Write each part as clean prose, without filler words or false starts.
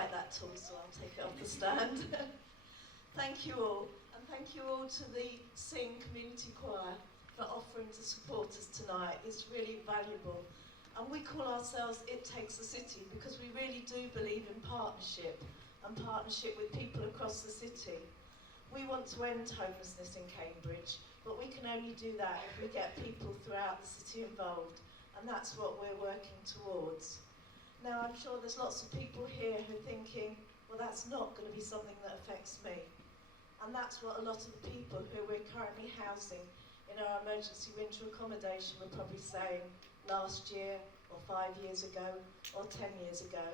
like that tool, so I'll take it off the stand. Thank you all, and thank you all to the Sing Community Choir for offering to support us tonight. It's really valuable. And we call ourselves It Takes a City because we really do believe in partnership and partnership with people across the city. We want to end homelessness in Cambridge, but we can only do that if we get people throughout the city involved, and that's what we're working towards. Now, I'm sure there's lots of people here who are thinking, well, that's not going to be something that affects me. And that's what a lot of the people who we're currently housing in our emergency winter accommodation were probably saying last year, or 5 years ago, or 10 years ago.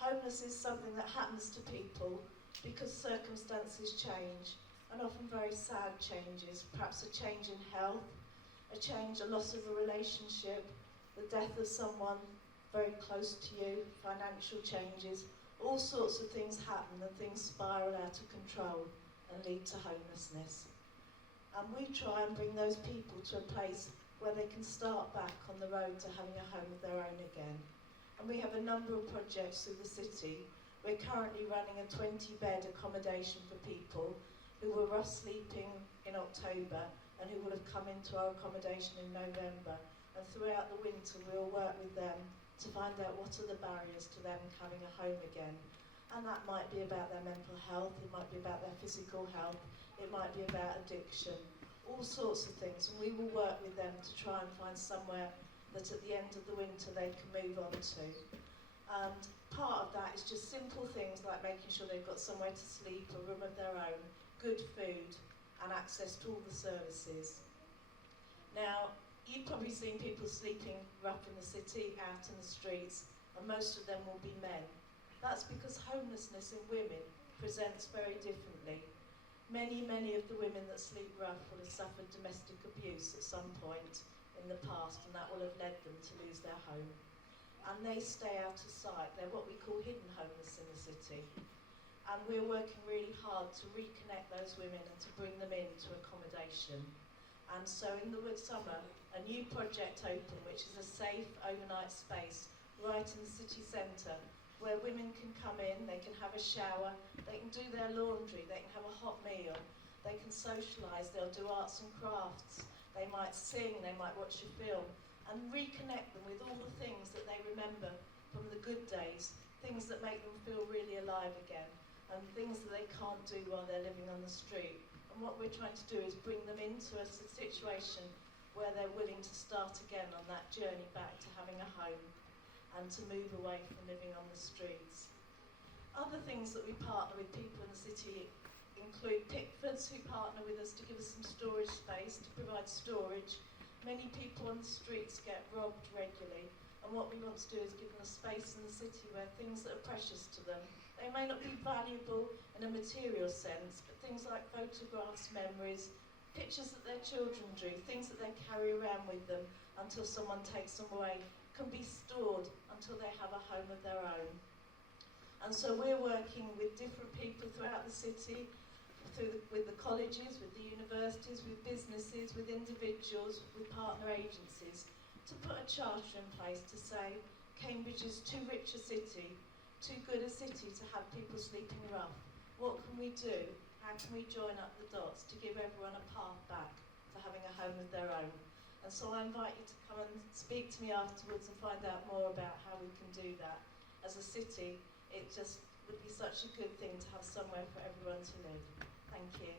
Homeless is something that happens to people because circumstances change, and often very sad changes, perhaps a change in health, a loss of a relationship, the death of someone very close to you, financial changes, all sorts of things happen and things spiral out of control and lead to homelessness. And we try and bring those people to a place where they can start back on the road to having a home of their own again. And we have a number of projects through the city. We're currently running a 20-bed accommodation for people who were rough sleeping in October and who will have come into our accommodation in November. And throughout the winter we'll work with them to find out what are the barriers to them having a home again. And that might be about their mental health, it might be about their physical health, it might be about addiction, all sorts of things. And we will work with them to try and find somewhere that at the end of the winter they can move on to. And part of that is just simple things like making sure they've got somewhere to sleep, a room of their own, good food, and access to all the services. Now, you've probably seen people sleeping rough in the city, out in the streets, and most of them will be men. That's because homelessness in women presents very differently. Many of the women that sleep rough will have suffered domestic abuse at some point in the past, and that will have led them to lose their home. And they stay out of sight. They're what we call hidden homeless in the city. And we're working really hard to reconnect those women and to bring them into accommodation. And so in the summer, a new project opened, which is a safe overnight space right in the city centre, where women can come in, they can have a shower, they can do their laundry, they can have a hot meal, they can socialise, they'll do arts and crafts, they might sing, they might watch a film, and reconnect them with all the things that they remember from the good days, things that make them feel really alive again, and things that they can't do while they're living on the street. And what we're trying to do is bring them into a situation where they're willing to start again on that journey back to having a home and to move away from living on the streets. Other things that we partner with people in the city include Pickfords, who partner with us to give us some storage space, to provide storage. Many people on the streets get robbed regularly, and what we want to do is give them a space in the city where things that are precious to them, they may not be valuable in a material sense, but things like photographs, memories, pictures that their children drew, things that they carry around with them until someone takes them away, can be stored until they have a home of their own. And so we're working with different people throughout the city, with the colleges, with the universities, with businesses, with individuals, with partner agencies, to put a charter in place to say Cambridge is too rich a city, too good a city to have people sleeping rough. What can we do? How can we join up the dots to give everyone a path back to having a home of their own? And so I invite you to come and speak to me afterwards and find out more about how we can do that. As a city, it just would be such a good thing to have somewhere for everyone to live. Thank you.